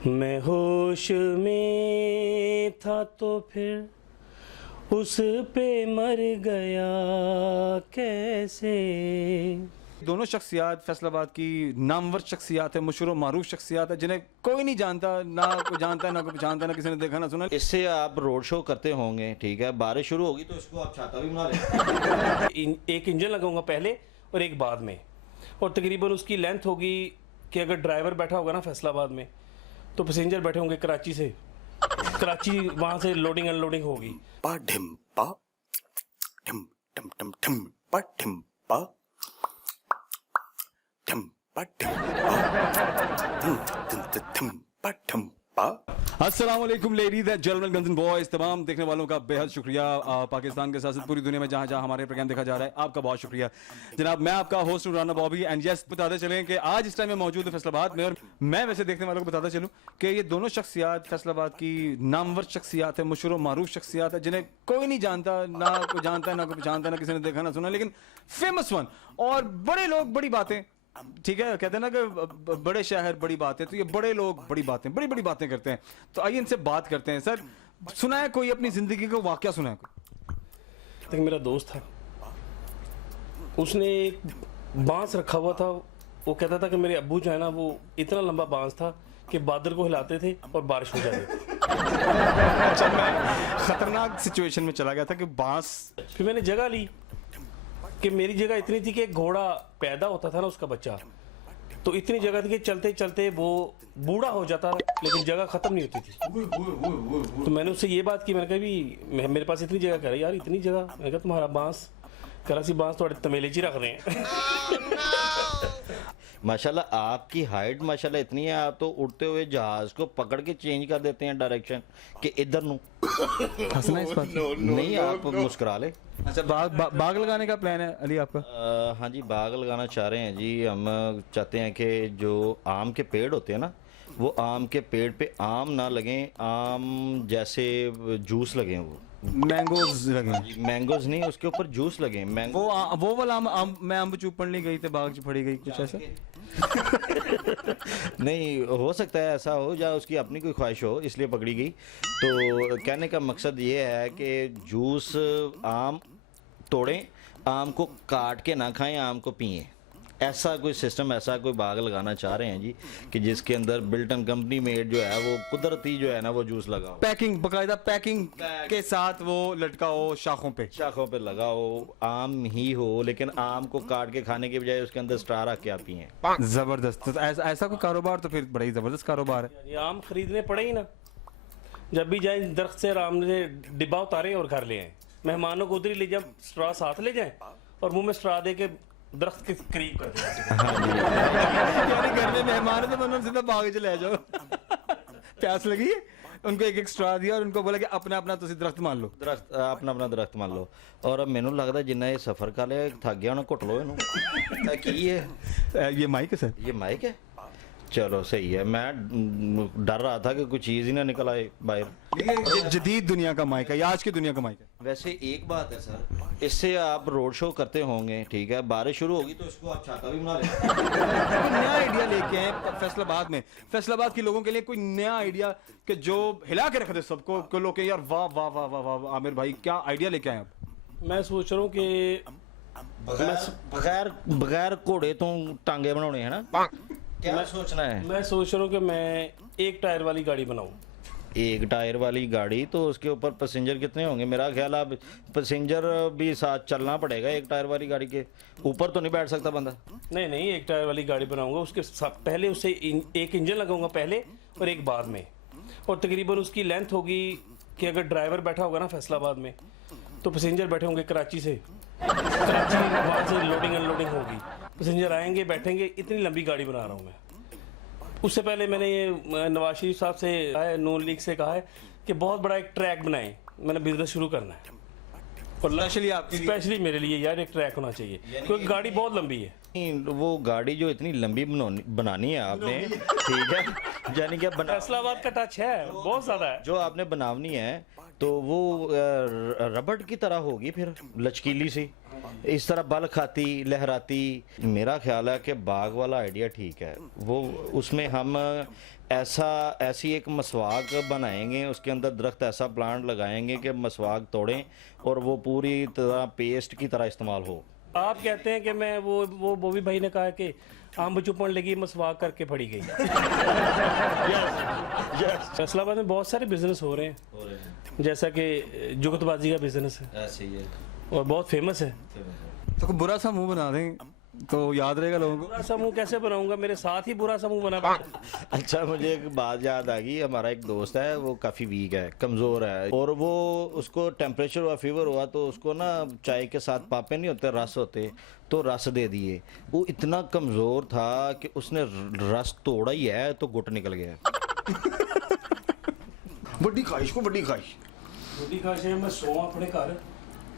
मैं होश में था तो फिर उस पे मर गया कैसे। दोनों शख्सियात फैसलाबाद की नामवर शख्सियात है, मशहूर मारूफ शख्सियात है जिन्हें कोई नहीं जानता, ना कोई जानता है ना कोई पहचानता है, ना किसी ने देखा ना सुना। इससे आप रोड शो करते होंगे, ठीक है, बारिश शुरू होगी तो इसको आप छाता भी बना लें। एक इंजन लगाऊंगा पहले और एक बाद में, और तकरीबन उसकी लेंथ होगी कि अगर ड्राइवर बैठा होगा ना फैसलाबाद में तो पैसेंजर बैठे होंगे कराची से, कराची वहां से लोडिंग अनलोडिंग होगी। पा ढिम पा ढिम टम टम ठम पा ढिम पा ढिम पा ढिम पा ढिम पा। अस्सलाम वालेकुम ladies and gentleman, girls and boys, तमाम देखने वालों का बेहद शुक्रिया। पाकिस्तान के साथ साथ पूरी दुनिया में जहां जहां हमारे प्रोग्राम देखा जा रहा है, आपका बहुत शुक्रिया जनाब। मैं आपका होस्ट हूं राना बॉबी एंड यस, बताते चलें कि आज इस टाइम में मौजूद है फैसलाबाद में, और मैं वैसे देखने वालों को बताता चलूं कि ये दोनों शख्सियात फैसलाबाद की नामवर शख्सियात है, मशहूर मारूफ शख्सियात है जिन्हें कोई नहीं जानता, ना कोई जानता है ना कोई पहचानता है, ना किसी ने देखा ना सुना, लेकिन फेमस वन और बड़े लोग बड़ी बातें, ठीक है, कहते हैं ना कि बड़े शहर बड़ी बातें, तो ये बड़े लोग बड़ी बातें, बड़ी बड़ी बातें करते हैं। तो आइए इनसे बात करते हैं। सर, सुना है कोई अपनी जिंदगी का वाकया सुना है कोई? एक मेरा दोस्त था, उसने एक बांस रखा हुआ था। वो कहता था कि मेरे अब्बू जो है ना, वो इतना लंबा बांस था कि बादल को हिलाते थे और बारिश हो जाती थी। अच्छा, मैं खतरनाक सिचुएशन में चला गया था कि बांस। फिर मैंने जगह ली कि मेरी जगह इतनी थी कि एक घोड़ा पैदा होता था ना, उसका बच्चा, तो इतनी जगह थी कि चलते चलते वो बूढ़ा हो जाता लेकिन जगह खत्म नहीं होती थी। तो मैंने उससे ये बात की, मैंने कहा भी मेरे पास इतनी जगह, कह रहा यार इतनी जगह। मैंने कहा तुम्हारा बांस, कराची बांस थोड़े तमेले ची रख रहे हैं। माशाल्लाह आपकी हाइट माशाल्लाह इतनी है, आप तो उड़ते हुए जहाज को पकड़ के चेंज कर देते हैं डायरेक्शन कि इधर नु। हंसना इस बात नहीं, आप मुस्कुरा ले। अच्छा, बाग लगाने का प्लान है अली आपका? हाँ जी, बाग लगाना चाह रहे हैं जी। हम चाहते हैं कि जो आम के पेड़ होते हैं ना, वो आम के पेड़ पे आम ना लगें, आम जैसे जूस लगे वो, मैंगोज लगे। मैंगोज नहीं, उसके ऊपर जूस लगे। मैंगो वो वाला मैं अम्ब चूपन ली गई थी, बाग च फड़ी गई, कुछ ऐसा। नहीं हो सकता है ऐसा हो, या उसकी अपनी कोई ख्वाहिश हो इसलिए पकड़ी गई। तो कहने का मकसद ये है कि जूस आम तोड़ें, आम को काट के ना खाएं, आम को पिएं। ऐसा कोई सिस्टम, ऐसा कोई बाग लगाना चाह रहे हैं जी कि जिसके अंदर बिल्टन कंपनी मेड जो है वो कुदरती जो है ना वो जूस लगाओ, पैकिंग, बकायदा पैकिंग के साथ वो लटका हो शाखों पे, शाखों पे लगाओ, आम ही हो लेकिन आम को काट के खाने के बजाय उसके अंदर स्टार रख के आती हैं। जबरदस्त। तो ऐसा कोई कारोबार तो फिर बड़ा ही जबरदस्त कारोबार है। ये आम खरीदने पड़े ही ना, जब भी जाए दरख्त से आम से डिब्बा उतारे और घर ले आए। मेहमानों को उधर ही ले जाए, स्ट्रॉ साथ ले जाए और मुंह में स्ट्रॉ दे के दरख्त के करीब कर दें। यानी घर में मेहमान है तो उन्होंने सीधा बाग च ले जाओ। प्यास लगी है, उनको एक एक स्ट्रॉ दिया और उनको बोला कि अपना अपना तुसी दरख्त मान लो, दरख्त अपना अपना दरख्त मान लो। और मैनू लगता जिन्ना ये सफर कर लिया थक गया उन्हें, घुट लो इनू। की है ये माइक है सर? ये माइक है, चलो सही है। मैं डर रहा था कि कुछ चीज़ ही ना निकल आए बाहर। ये जदीद दुनिया का माइक है, ये आज की दुनिया का माइक है। वैसे एक बात है सर, इससे आप रोड शो करते होंगे, ठीक है, बारिश शुरू होगी तो इसको आप छाता भी बना लें। कोई नया आइडिया लेके आए फैसलाबाद में, फैसलाबाद के लोगों के लिए कोई नया आइडिया कि जो हिला के रख दे सबको, को लोग यार वाह वाह वाह वाह वाह, आमिर भाई क्या आइडिया लेके आए आप? मैं सोच रहा हूँ कि बगैर बगैर घोड़े तो टांगे बनाने हैं ना, क्या सोचना है? मैं सोच रहा हूँ कि मैं एक टायर वाली गाड़ी बनाऊँ। एक टायर वाली गाड़ी, तो उसके ऊपर पैसेंजर कितने होंगे? मेरा ख्याल आप पैसेंजर भी साथ चलना पड़ेगा। एक टायर वाली गाड़ी के ऊपर तो नहीं बैठ सकता बंदा। नहीं नहीं, एक टायर वाली गाड़ी बनाऊंगा, उसके पहले उससे एक इंजन लगाऊंगा पहले और एक बाद में, और तकरीबन उसकी लेंथ होगी कि अगर ड्राइवर बैठा होगा ना फैसलाबाद में तो पैसेंजर बैठे होंगे कराची से, कराची वहाँ से लोडिंग अनलोडिंग होगी, पैसेंजर आएंगे बैठेंगे। इतनी लंबी गाड़ी बना रहा हूँ मैं। उससे पहले मैंने ये नवाज शरीफ साहब से, नून लीग से कहा है कि बहुत बड़ा एक ट्रैक बनाएं, मैंने बिजनेस शुरू करना है, और स्पेशली मेरे लिए यार एक ट्रैक होना चाहिए क्योंकि गाड़ी बहुत लंबी है। वो गाड़ी जो इतनी लंबी बनानी है आपने, ठीक है, यानी कि फैसलाबाद का टच है, बहुत ज्यादा है। जो आपने बनावनी है, तो वो रबड़ की तरह होगी, फिर लचकीली सी, इस तरह बल खाती लहराती। मेरा ख्याल है कि बाग वाला आइडिया ठीक है। वो उसमें हम ऐसी एक मसवाक बनाएंगे, उसके अंदर दरख्त ऐसा प्लांट लगाएंगे कि मसवाक तोड़ें और वो पूरी तरह पेस्ट की तरह इस्तेमाल हो। आप कहते हैं कि मैं वो बॉबी भाई ने कहा कि आम चुपन लगी मसवाक करके फड़ी गई। फैसलाबाद में बहुत सारे बिजनेस हो रहे हैं, जैसा कि जुगतबाजी का बिजनेस है, ऐसे ही है। और बहुत फेमस है। तो कोई बुरा सा मुंह बना दें तो याद रहेगा लोगों को। बुरा सा मुंह कैसे बनाऊंगा, मेरे साथ ही बुरा सा मुंह बना पड़ा। अच्छा, मुझे एक बात याद आ गई। हमारा एक दोस्त है, वो काफ़ी वीक है, कमज़ोर है, और वो उसको टेम्परेचर हुआ, फीवर हुआ, तो उसको ना चाय के साथ पापे नहीं होते, रस होते, तो रस दे दिए। वो इतना कमज़ोर था कि उसने रस तोड़ा ही है तो गुट निकल गया। बड़ी ख्वाहिश को बड़ी ख्वाहिश। बड़ी ख्वाहिश है मैं सोवा अपने घर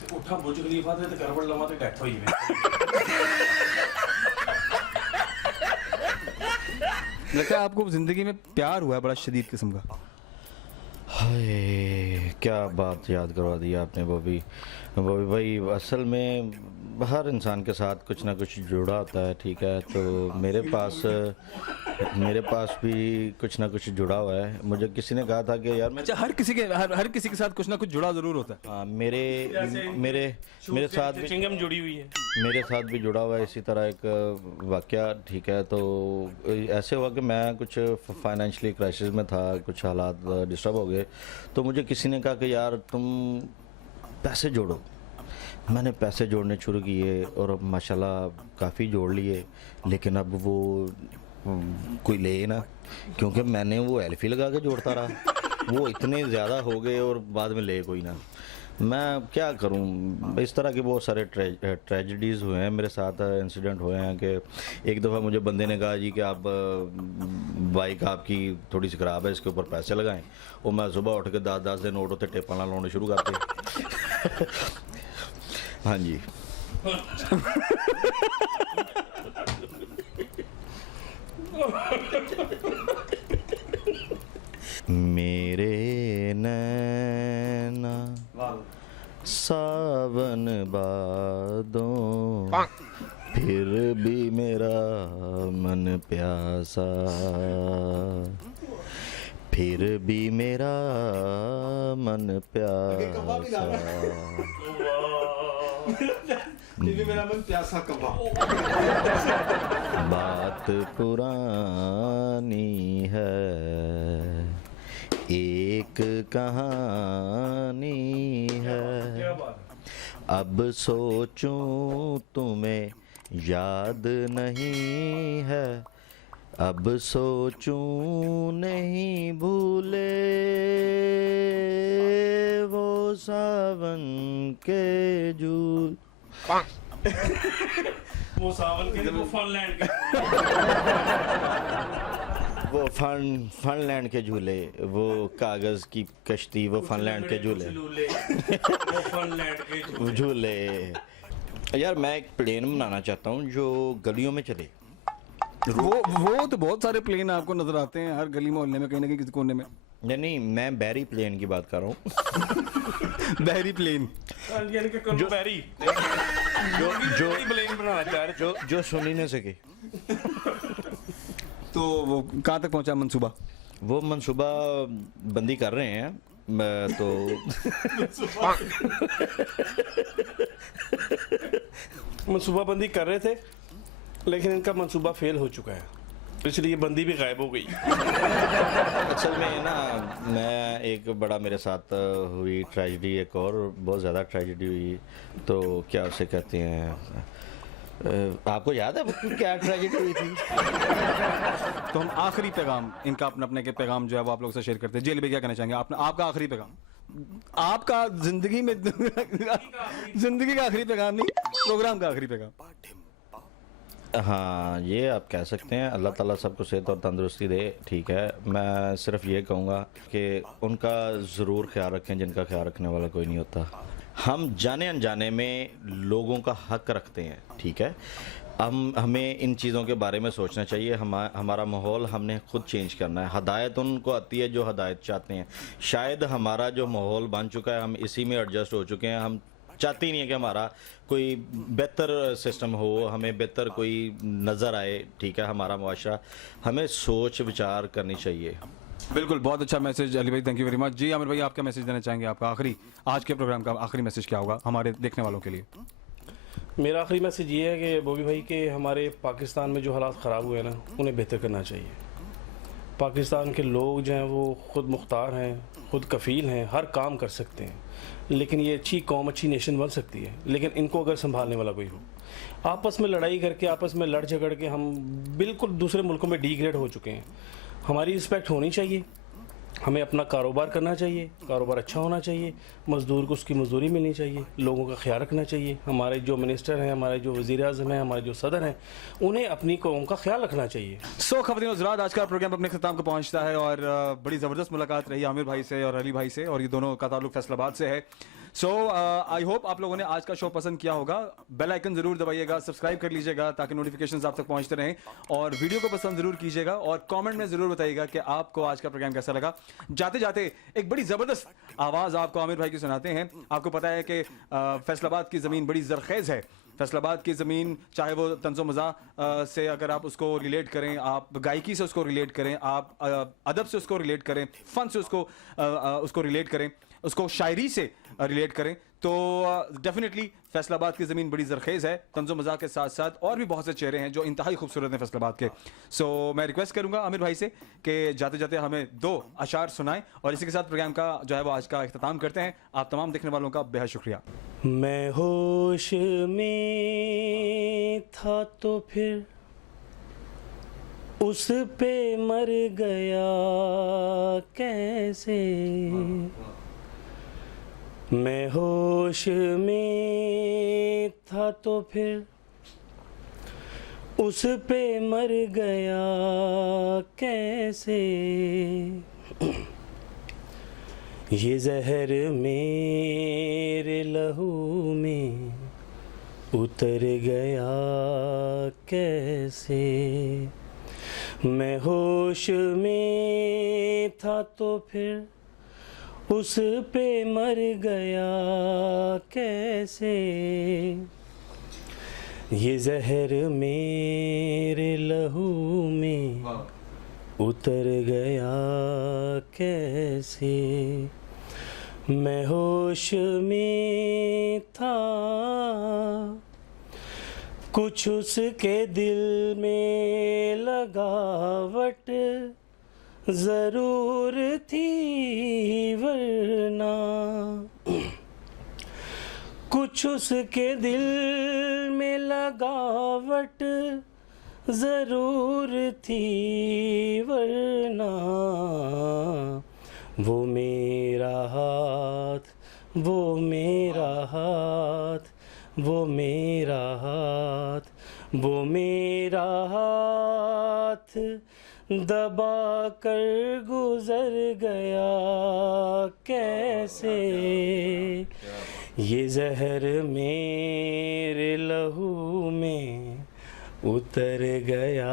ते उठा बुर्ज खलीफा ते करवट लवा ते डेथ होई लगता है आपको जिंदगी में प्यार हुआ है बड़ा शदीद किस्म का। हाय, क्या बात याद करवा दी आपने बॉबी भाई। असल में हर इंसान के साथ कुछ ना कुछ जुड़ा होता है, ठीक है। तो मेरे पास भी कुछ ना कुछ जुड़ा हुआ है। मुझे किसी ने कहा था कि यार अच्छा, हर किसी के साथ कुछ ना कुछ जुड़ा जरूर होता है। हाँ, मेरे साथ भी चिंगम जुड़ी हुई है। मेरे साथ भी जुड़ा हुआ है इसी तरह एक वाकया, ठीक है। तो ऐसे हुआ कि मैं कुछ फाइनेंशियली क्राइसिस में था, कुछ हालात डिस्टर्ब हो गए, तो मुझे किसी ने कहा कि यार तुम पैसे जोड़ो। मैंने पैसे जोड़ने शुरू किए और माशाल्लाह काफ़ी जोड़ लिए, लेकिन अब वो कोई ले ना, क्योंकि मैंने वो एल्फी लगा के जोड़ता रहा। वो इतने ज़्यादा हो गए और बाद में ले कोई ना। मैं क्या करूं, इस तरह के बहुत सारे ट्रेजेडीज़ हुए हैं मेरे साथ, इंसिडेंट हुए हैं कि एक दफ़ा मुझे बंदे ने कहा जी कि आप बाइक आपकी थोड़ी सी ख़राब है, इसके ऊपर पैसे लगाएं, और मैं सुबह उठ के 10-10 दे नोट होते टेपा ना लाने शुरू करते। हाँ जी। मेरे नैना सावन बादों, फिर भी मेरा मन प्यासा, फिर भी मेरा मन प्यासा। मेरा मन प्यासा कब्बा। बात पुरानी है, एक कहानी है, अब सोचूं तुम्हें याद नहीं है, अब सोचूं नहीं भूले वो सावन के झूल। वो सावन के वो फनलैंड के वो फनलैंड के झूले, वो कागज की कश्ती, वो फनलैंड के झूले। वो फनलैंड के झूले। यार मैं एक प्लेन बनाना चाहता हूँ जो गलियों में चले। वो तो बहुत सारे प्लेन आपको नजर आते हैं हर गली मोहल्ले में, कहीं ना कहीं किसी कोने में। नहीं, मैं बैरी प्लेन की बात कर रहा हूँ। बहरी प्लेन यानी कि करो बैरी जो प्लेन बनाना चाह रहे जो सुन ही नहीं सके। तो वो कहाँ तक पहुंचा मंसूबा? वो मंसूबा बंदी कर रहे हैं, तो मनसूबाबंदी कर रहे थे, लेकिन इनका मंसूबा फेल हो चुका है, इसलिए बंदी भी गायब हो गई। असल में ना, मैं एक बड़ा मेरे साथ हुई ट्रेजेडी, एक और बहुत ज़्यादा ट्रेजेडी हुई। तो क्या उसे कहते हैं, आपको याद है क्या ट्रेजेडी हुई थी? तो हम आखिरी पैगाम इनका अपने के पैगाम जो है वो आप लोग से शेयर करते हैं। जेल में क्या कहना चाहेंगे आपका आखिरी पैगाम, आपका जिंदगी में जिंदगी का आखिरी पैगाम नहीं, प्रोग्राम का आखिरी पैगाम। हाँ, ये आप कह सकते हैं। अल्लाह ताला सबको सेहत और तंदुरुस्ती दे, ठीक है। मैं सिर्फ ये कहूँगा कि उनका ज़रूर ख्याल रखें जिनका ख्याल रखने वाला कोई नहीं होता। हम जाने अनजाने में लोगों का हक रखते हैं, ठीक है। हमें इन चीज़ों के बारे में सोचना चाहिए। हमारा माहौल हमने खुद चेंज करना है। हदायत उनको आती है जो हदायत चाहते हैं। शायद हमारा जो माहौल बन चुका है हम इसी में एडजस्ट हो चुके हैं। हम चाहते ही नहीं है कि हमारा कोई बेहतर सिस्टम हो, हमें बेहतर कोई नज़र आए। ठीक है, हमारा मुआशरा, हमें सोच विचार करनी चाहिए। बिल्कुल, बहुत अच्छा मैसेज अली भाई, थैंक यू वेरी मच। जी आमिर भाई, आप क्या मैसेज देना चाहेंगे? आपका आखिरी, आज के प्रोग्राम का आखिरी मैसेज क्या होगा हमारे देखने वालों के लिए? मेरा आखिरी मैसेज ये है कि बॉबी भाई के हमारे पाकिस्तान में जो हालात ख़राब हुए हैं ना, उन्हें बेहतर करना चाहिए। पाकिस्तान के लोग जो हैं वो ख़ुद मुख्तार हैं, ख़ुद कफ़ील हैं, हर काम कर सकते हैं। लेकिन ये अच्छी कौम, अच्छी नेशन बन सकती है, लेकिन इनको अगर संभालने वाला कोई हो। आपस में लड़ाई करके, आपस में लड़ झगड़ के हम बिल्कुल दूसरे मुल्कों में डिग्रेड हो चुके हैं। हमारी रिस्पेक्ट होनी चाहिए, हमें अपना कारोबार करना चाहिए, कारोबार अच्छा होना चाहिए, मज़दूर को उसकी मजदूरी मिलनी चाहिए, लोगों का ख्याल रखना चाहिए। हमारे जो मिनिस्टर हैं, हमारे जो वज़ीर आज़म हैं, हमारे जो सदर हैं, उन्हें अपनी कौम का ख्याल रखना चाहिए। सो खवातीन और हज़रात, आज का प्रोग्राम अपने ख़त्म को पहुंचता है और बड़ी ज़बरदस्त मुलाकात रही आमिर भाई से और अली भाई से, और ये दोनों का ताल्लुक फैसलाबाद से है। सो आई होप आप लोगों ने आज का शो पसंद किया होगा। बेल आइकन जरूर दबाइएगा, सब्सक्राइब कर लीजिएगा ताकि नोटिफिकेशंस आप तक पहुंचते रहें, और वीडियो को पसंद जरूर कीजिएगा और कमेंट में जरूर बताइएगा कि आपको आज का प्रोग्राम कैसा लगा। जाते जाते एक बड़ी ज़बरदस्त आवाज़ आपको आमिर भाई की सुनाते हैं। आपको पता है कि फैसलाबाद की ज़मीन बड़ी ज़रखेज़ है। फैसलाबाद की ज़मीन, चाहे वो तंज़ो मज़ाह से अगर आप उसको रिलेट करें, आप गायकी से उसको रिलेट करें, आप अदब से उसको रिलेट करें, फ़न से उसको रिलेट करें, उसको शायरी से रिलेट करें, तो डेफिनेटली फैसलाबाद की ज़मीन बड़ी ज़रखेज़ है। तंज़ो मज़ाह के साथ साथ और भी बहुत से चेहरे हैं जो इंतहाई खूबसूरत हैं फैसलाबाद के। सो मैं रिक्वेस्ट करूंगा आमिर भाई से कि जाते जाते हमें 2 अशार सुनाएं, और इसी के साथ प्रोग्राम का जो है वो आज का इख्तिताम करते हैं। आप तमाम देखने वालों का बेहद शुक्रिया। मैं होश में था तो फिर उस पे मर गया कैसे। मैं होश में था तो फिर उस पे मर गया कैसे। ये जहर मेरे लहू में उतर गया कैसे। मैं होश में था तो फिर उस पे मर गया कैसे। ये जहर मेरे लहू में उतर गया कैसे। मैं होश में था, कुछ उसके दिल में लगावट जरूर थी वरना। कुछ उसके दिल में लगावट जरूर थी वरना। वो मेरा हाथ, वो मेरा हाथ, वो मेरा हाथ, वो मेरा हाथ दबा कर गुजर गया कैसे। ये जहर मेरे लहू में उतर गया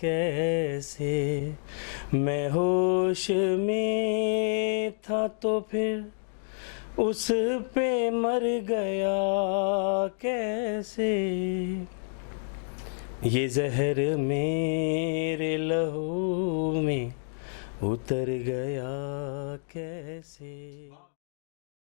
कैसे। मैं होश में था तो फिर उस पे मर गया कैसे। ये जहर मेरे लहू में उतर गया कैसे।